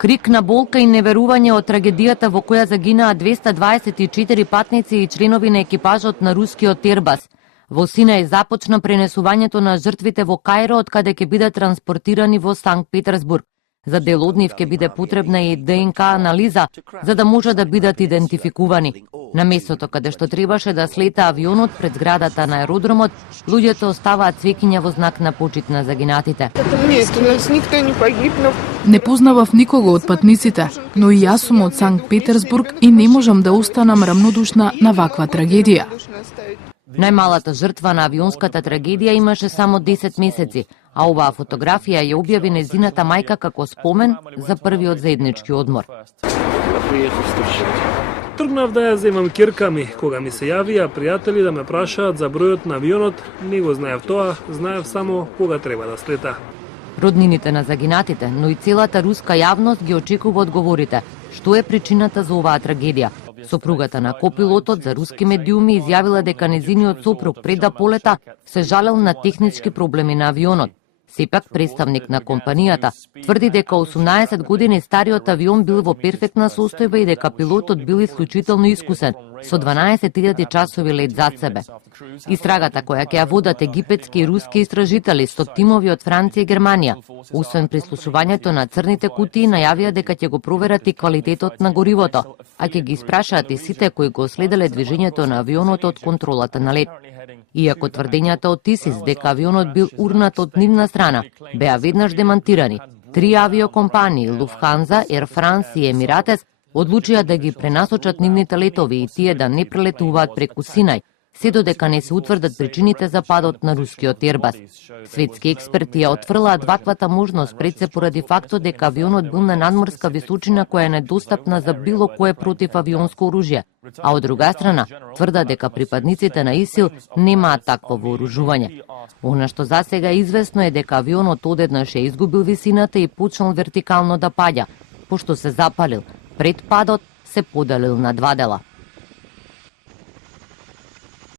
Крик на болка и неверување од трагедијата во која загинаа 224 патници и членови на екипажот на рускиот Airbus. Во Синај започна пренесувањето на жртвите во Каиро, од каде ќе бидат транспортирани во Санкт Петерсбург. За дел од нив ќе биде потребна и ДНК анализа, за да може да бидат идентификувани. На местото каде што требаше да слета авионот пред зградата на аеродромот, луѓето оставаат цвеќиња во знак на почит на загинатите. Не познавав никого од патниците, но и јас сум од Санкт Петерсбург и не можам да останам рамнодушна на ваква трагедија. Најмалата жртва на авионската трагедија имаше само 10 месеци, а оваа фотографија ја објави незината мајка како спомен за првиот заеднички одмор. Тргнав да ја земам ќерка ми, кога ми се јавија пријатели да ме прашаат за бројот на авионот, не го знаев тоа, знаев само кога треба да слета. Роднините на загинатите, но и целата руска јавност ги очекува одговорите. Што е причината за оваа трагедија? Сопругата на копилотот за руски медиуми изјавила дека незиниот сопруг пред да полета се жалел на технички проблеми на авионот. Сепак представник на компанијата тврди дека 18 години стариот авион бил во перфектна состојба и дека пилотот бил исклучително искусен, со 12.000 часови лет зад себе. Истрагата која ќе ја водат египетски и руски истражители со тимови од Франција и Германија, освен прислушувањето на црните кутии, најавија дека ќе го проверат и квалитетот на горивото, а ќе ги испрашаат и сите кои го следеле движењето на авионот од контролата на лет. Иако тврдењата од ИСИС дека авионот бил урнат од нивна страна беа веднаш демантирани, 3 авиокомпании Луфтханза, Ер Франс и Емиратес одлучија да ги пренасочат нивните летови и тие да не прелетуваат преку Синај, се додека не се утврдат причините за падот на рускиот Airbus. Светски експерти ја отфрлаат ваквата можност пред се поради фактот дека авионот бил на надморска височина која е недостапна за било кое противавионско оружје, а од друга страна тврдат дека припадниците на ИСИЛ немаат такво вооружување. Она што засега известно е дека авионот одеднаш е изгубил висината и почнал вертикално да паѓа, пошто се запалил. Пред падот се поделил на два дела.